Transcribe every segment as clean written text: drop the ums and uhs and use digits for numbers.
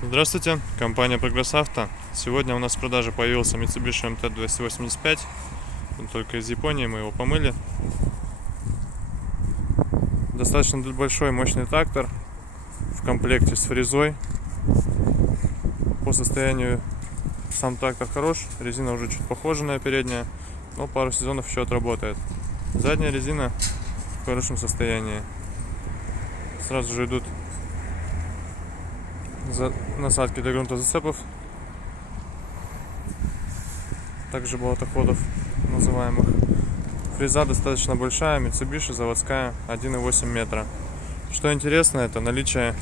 Здравствуйте, компания Прогресс Авто. Сегодня у нас в продаже появился Mitsubishi MT-285. Он только из Японии, мы его помыли. Достаточно большой мощный трактор в комплекте с фрезой. По состоянию сам трактор хорош, резина уже чуть похоженная передняя, но пару сезонов еще отработает. Задняя резина в хорошем состоянии. Сразу же идут насадки для грунтозацепов, также болотоходов называемых. Фреза достаточно большая, Mitsubishi заводская, 1,8 метра. Что интересно, это наличие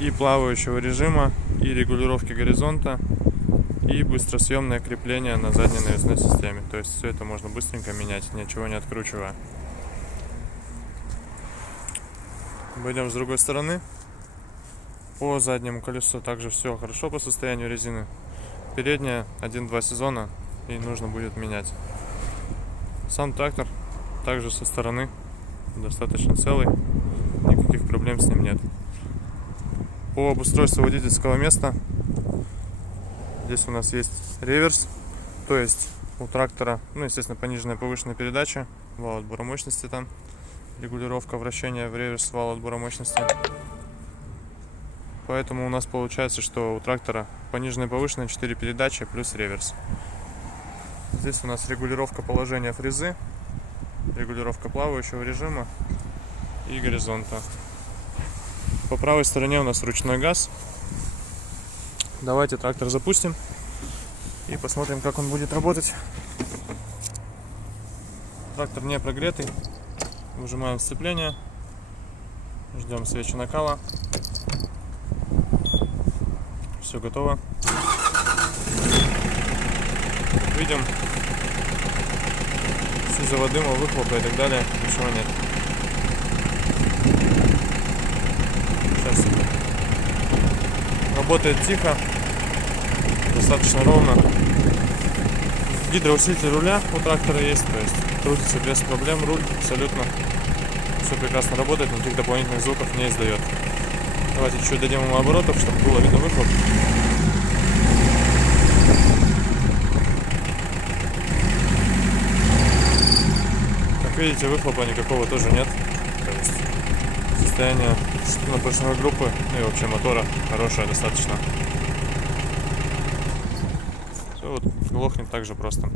и плавающего режима, и регулировки горизонта, и быстросъемное крепление на задней навесной системе. То есть все это можно быстренько менять, ничего не откручивая. Пойдем с другой стороны. По заднему колесу также все хорошо по состоянию резины. Передняя 1-2 сезона и нужно будет менять. Сам трактор также со стороны достаточно целый, никаких проблем с ним нет. По обустройству водительского места здесь у нас есть реверс, то есть у трактора, естественно, пониженная повышенная передача, вал отбора мощности, там регулировка вращения в реверс, вал отбора мощности. Поэтому у нас получается, что у трактора пониженная и повышенная 4 передачи плюс реверс. Здесь у нас регулировка положения фрезы, регулировка плавающего режима и горизонта. По правой стороне у нас ручной газ. Давайте трактор запустим и посмотрим, как он будет работать. Трактор не прогретый. Выжимаем сцепление. Ждем свечи накала. Все готово. Видим, сизого дыма, выхлопа и так далее, ничего нет. Сейчас. Работает тихо, достаточно ровно. Гидроусилитель руля у трактора есть, то есть крутится без проблем руль, абсолютно все прекрасно работает, никаких дополнительных звуков не издает. Давайте чуть дадим ему оборотов, чтобы было видно выхлоп. Как видите, выхлопа никакого тоже нет. То есть состояние поршневой группы, и вообще мотора хорошее достаточно. Все вот глохнет так же просто.